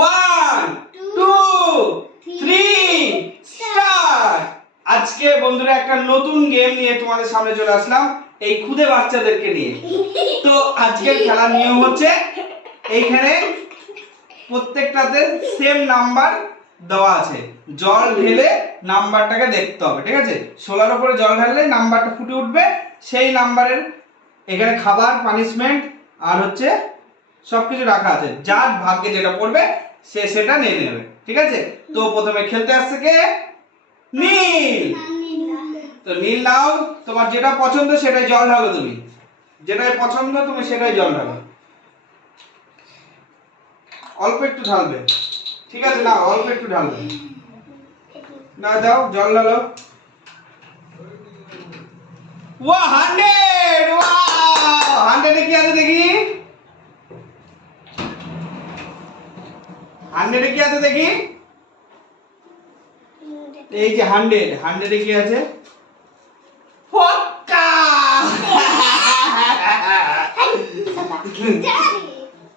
1 2 3 start. আজকে বন্ধুরা একটা নতুন গেম নিয়ে তোমাদের সামনে চলে আসলাম, এই খুদে বাচ্চাদেরকে নিয়ে। তো আজকের খেলার নিয়ম হচ্ছে এইখানে প্রত্যেকটাতে সেম নাম্বার দেওয়া আছে, জল ঢেলে নাম্বারটাকে দেখতে হবে, ঠিক আছে? 16 উপরে জল ঢাললে নাম্বারটা ফুটে উঠবে, সেই নাম্বারের এখানে খাবার, পানিশমেন্ট আর হচ্ছে সবকিছু রাখা আছে। যার ভাগ্যে যেটা পড়বে সে সেটা নিয়ে নেবে, ঠিক আছে? তো প্রথমে খেলতে আসছে কে? নীল। তো নীল নাও, তোমার যেটা পছন্দ সেটাই জল ঢালো, তুমি যেটাই পছন্দ তুমি সেটাই জল ঢালো। অল্প একটু ঢালবে, ঠিক আছে? না, অল্প একটু ঢালবে। না, যাও জল ঢালো। 100! ওয়াও, 100 এ কি আছে দেখি? 100 এ কি আছে দেখি? এই যে 100 এ কি আছে? ফক্কা।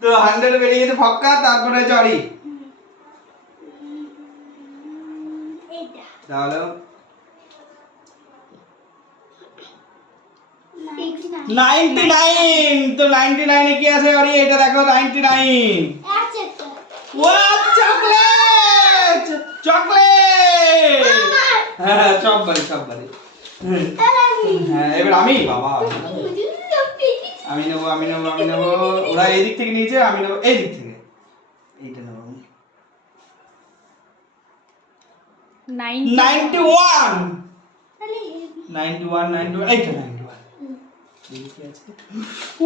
তো 100 বেরিয়ে গেছে ফক্কা, তারপরে জরি। তাহলে 99। তো 99 এ কি আছে অরি? এটা দেখো 99। Wow, chocolate! চকলেট! হ্যাঁ, সববারই। হ্যাঁ, এবার আমি, বাবা আমি নেবো। ওরা এই দিক থেকে নিয়েছে, আমি নেবো এই দিক থেকে। এইটা নেবো আমি। 91। এইটা 91। এই কি আছে?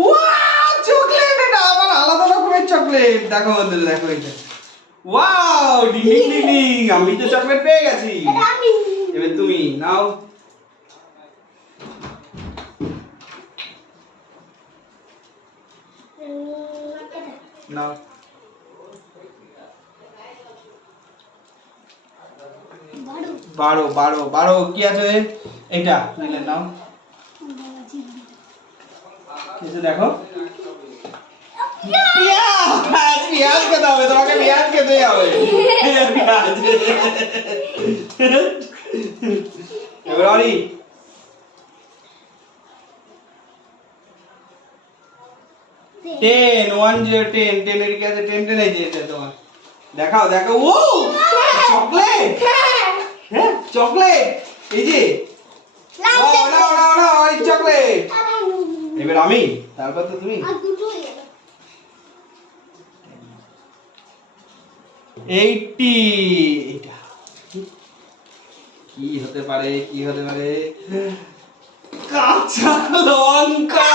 Wow, chocolate! এটা আমার আলাদা রকমের চকলেট। দেখো বন্ধুরা, দেখো এটা। ওয়াও, ডিং ডিং ডিং, আমি তো চকলেট পেয়ে গেছি। এবার তুমি নাও। নাও। বারো কি আছে? এইটা নিলে নাও। কিছু দেখো, পেঁয়াজ খেতে হবে তোমাকে, পেঁয়াজ খেতে হবে। এবার অরি। 10 10 এর কি আছে? 10 এই যে এটা তোমার। দেখাও। ও চকলেট! হ্যাঁ, চকলেট এই যে। নাও এই চকলেট। এবার আমি, তারপর তো তুমি। 80। এটা কি হতে পারে? কাঁচা লঙ্কা!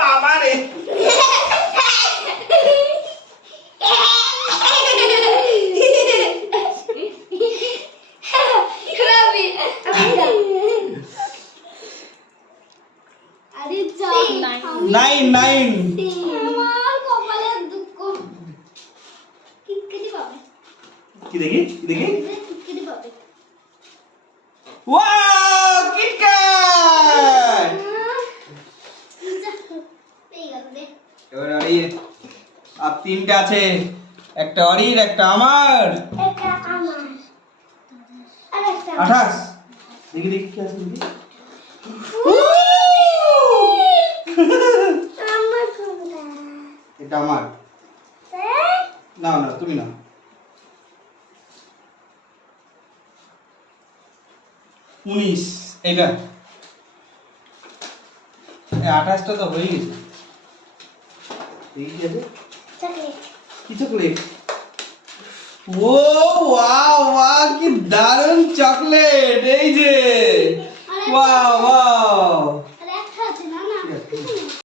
বাবা রে! নাইন। কি দেখি? Wow, KitKat! এবার অরি, আর 3টা আছে, একটা অরির, একটা আমার। 28। দেখি কি আছে দেখি। এটা আমার। না, তুমি না। 19। এটা 28টা তো হয়ে গেছে। কি আছে? কি চকলেট? ও ওয়াও, কি দারুণ চকলেট! এই যে ওয়াও,